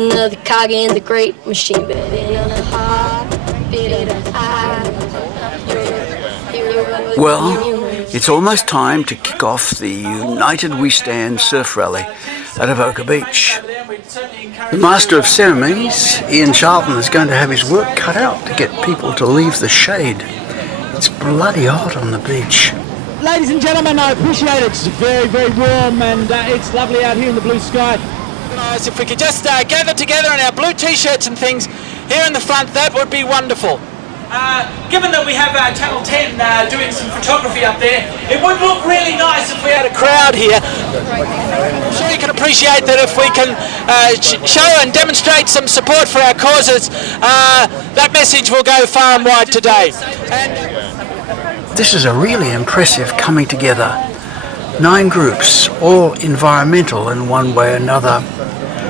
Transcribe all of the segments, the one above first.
another cog in the great machine. But in a heart, bit of Well, it's almost time to kick off the United We Stand surf rally at Avoca Beach. The Master of Ceremonies, Ian Charlton, is going to have his work cut out to get people to leave the shade. It's bloody hot on the beach. Ladies and gentlemen, I appreciate it. It's very, very warm and it's lovely out here in the blue sky. Guys, if we could just gather together in our blue t-shirts and things here in the front, that would be wonderful. Given that we have Channel 10 doing some photography up there, it would look really nice if we had a crowd here. I'm sure you can appreciate that if we can show and demonstrate some support for our causes, that message will go far and wide today. This is a really impressive coming together. 9 groups, all environmental in one way or another,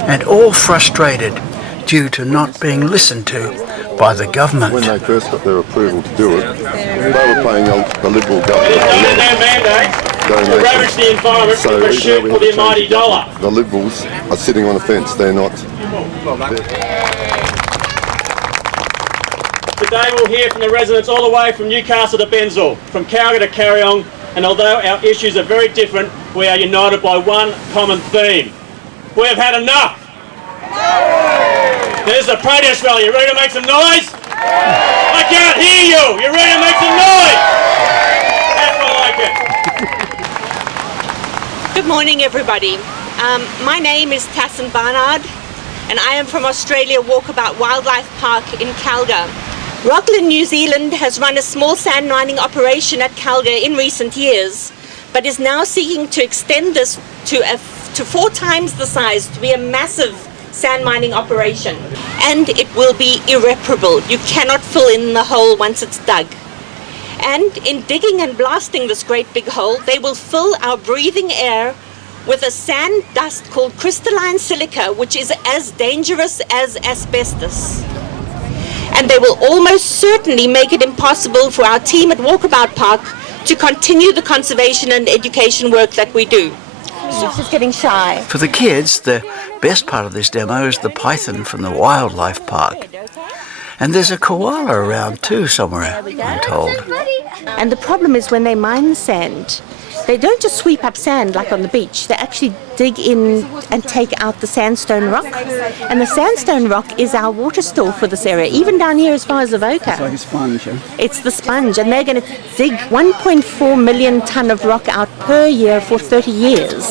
and all frustrated due to not being listened to by the government. When they first got their approval to do it, they were paying the Liberal government It's their mandate to ravage the environment for a shoot for the almighty dollar. The Liberals are sitting on the fence, they're not. Today we'll hear from the residents all the way from Newcastle to Benzel, from Cowra to Carryong, and although our issues are very different, we are united by one common theme. We have had enough. There's the protest rally. You ready to make some noise? I can't hear you. You ready to make some noise? That's more like it. Good morning, everybody. My name is Tassin Barnard, and I am from Australia Walkabout Wildlife Park in Calgary. Rockland, New Zealand has run a small sand mining operation at Calgary in recent years, but is now seeking to extend this to 4 times the size, to be a massive sand mining operation. And it will be irreparable. You cannot fill in the hole once it's dug. And in digging and blasting this great big hole, they will fill our breathing air with a sand dust called crystalline silica, which is as dangerous as asbestos. And they will almost certainly make it impossible for our team at Walkabout Park to continue the conservation and education work that we do. She's just getting shy. For the kids, the best part of this demo is the python from the wildlife park. And there's a koala around too somewhere, I'm told. And the problem is when they mine sand, they don't just sweep up sand like on the beach. They actually dig in and take out the sandstone rock. And the sandstone rock is our water store for this area, even down here as far as Avoca. It's like a sponge, huh? It's the sponge, and they're going to dig 1.4 million tonne of rock out per year for 30 years.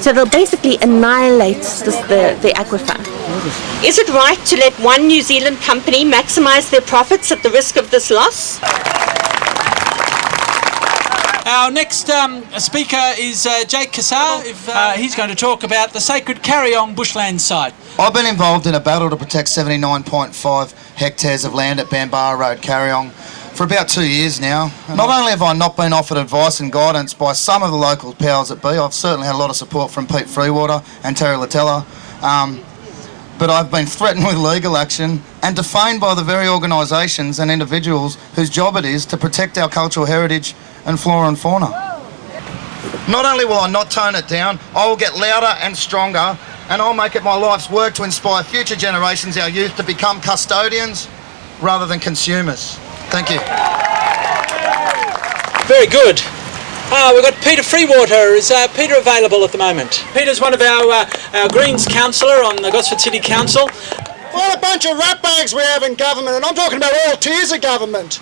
So they'll basically annihilate the aquifer. Is it right to let one New Zealand company maximise their profits at the risk of this loss? Our next speaker is Jake Cassar. He's going to talk about the sacred Carryong bushland site. I've been involved in a battle to protect 79.5 hectares of land at Bambara Road, Carryong, for about 2 years now. Not only have I not been offered advice and guidance by some of the local powers that be, I've certainly had a lot of support from Pete Freewater and Terry Latella, but I've been threatened with legal action and defamed by the very organisations and individuals whose job it is to protect our cultural heritage and flora and fauna. Not only will I not tone it down, I will get louder and stronger, and I'll make it my life's work to inspire future generations, our youth, to become custodians rather than consumers. Thank you. Very good. We've got Peter Freewater. Is Peter available at the moment? Peter's one of our Greens councillor on the Gosford City Council. What a bunch of ratbags we have in government, and I'm talking about all tiers of government.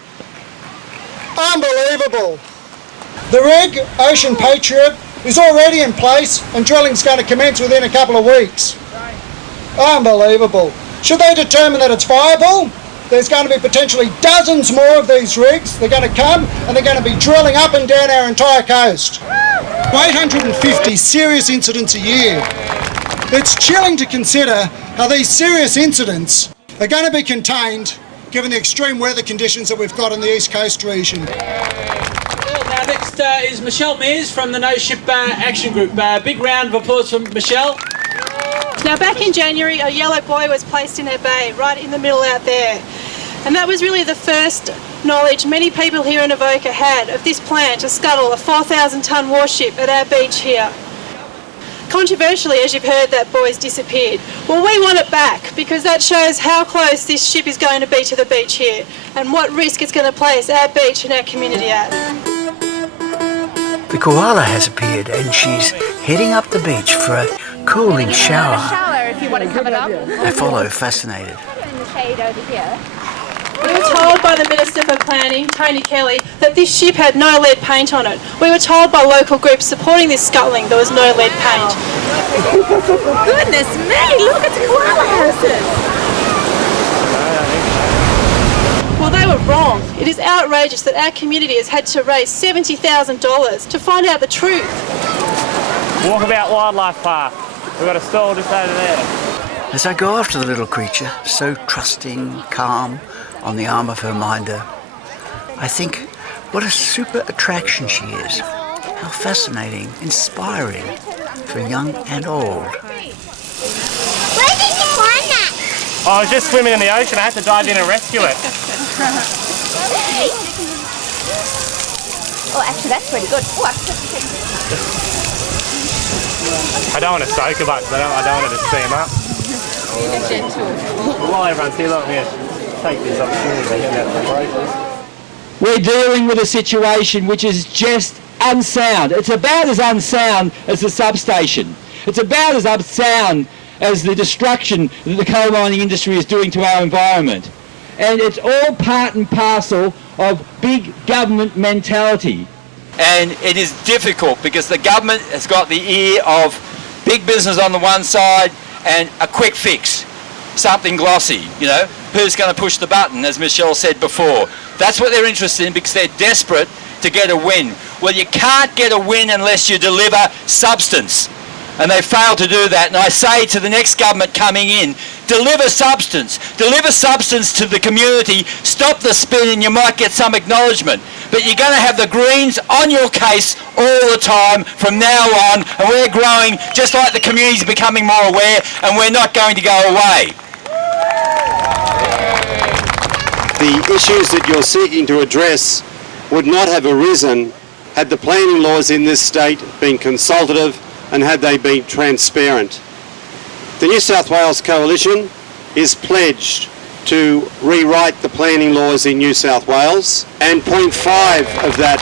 Unbelievable. The rig, Ocean Patriot, is already in place and drilling's going to commence within a couple of weeks. Unbelievable. Should they determine that it's viable, there's going to be potentially dozens more of these rigs. They're going to come and they're going to be drilling up and down our entire coast. 850 serious incidents a year. It's chilling to consider how these serious incidents are going to be contained given the extreme weather conditions that we've got in the East Coast region. Now next is Michelle Meares from the No Ship Action Group. Big round of applause for Michelle. Now back in January, a yellow buoy was placed in our bay, right in the middle out there. And that was really the first knowledge many people here in Avoca had of this plan to scuttle a 4,000 tonne warship at our beach here. Controversially, as you've heard, that buoy's disappeared. Well, we want it back because that shows how close this ship is going to be to the beach here and what risk it's going to place our beach and our community at. The koala has appeared and she's heading up the beach for a cooling shower. If you want to cover it up. I follow, fascinated. In the shade over here. We were told by the Minister for Planning, Tony Kelly, that this ship had no lead paint on it. We were told by local groups supporting this scuttling there was no lead paint. Goodness me, look at the koala houses. Well, they were wrong. It is outrageous that our community has had to raise $70,000 to find out the truth. Walkabout Wildlife Park. We've got a stall just over there. As I go after the little creature, so trusting, calm, on the arm of her minder, I think what a super attraction she is. How fascinating, inspiring for young and old. Where did you find that? Oh, I was just swimming in the ocean. I had to dive in and rescue it. Oh, actually, that's pretty good. Oh, I don't want to soak her, but I don't want her to steam up. While everyone's here, let me take this opportunity to hand out the brokers. We're dealing with a situation which is just unsound. It's about as unsound as the substation. It's about as unsound as the destruction that the coal mining industry is doing to our environment. And it's all part and parcel of big government mentality. And it is difficult because the government has got the ear of big business on the one side and a quick fix, something glossy, you know, who's going to push the button, as Michelle said before. That's what they're interested in because they're desperate to get a win. Well, you can't get a win unless you deliver substance. And they fail to do that. And I say to the next government coming in, deliver substance to the community, stop the spin and you might get some acknowledgement. But you're going to have the Greens on your case all the time from now on, and we're growing just like the community's becoming more aware, and we're not going to go away. The issues that you're seeking to address would not have arisen had the planning laws in this state been consultative and had they been transparent. The New South Wales Coalition is pledged to rewrite the planning laws in New South Wales, and point 5 of that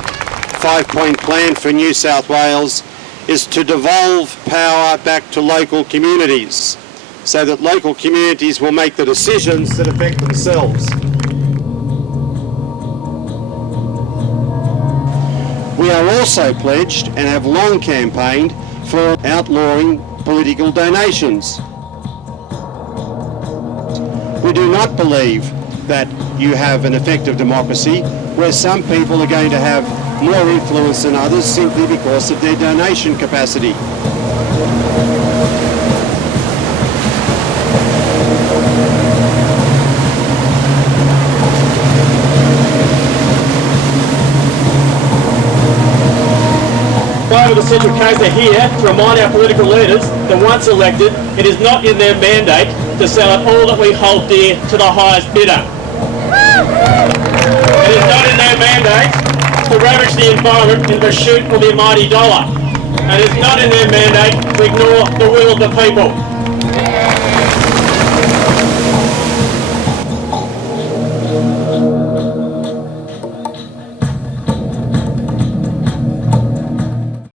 5-point plan for New South Wales is to devolve power back to local communities so that local communities will make the decisions that affect themselves. We are also pledged and have long campaigned for outlawing political donations. We do not believe that you have an effective democracy where some people are going to have more influence than others simply because of their donation capacity. Over the Central Coast are here to remind our political leaders that once elected, it is not in their mandate to sell out all that we hold dear to the highest bidder. It is not in their mandate to ravage the environment in pursuit of the mighty dollar. And it is not in their mandate to ignore the will of the people.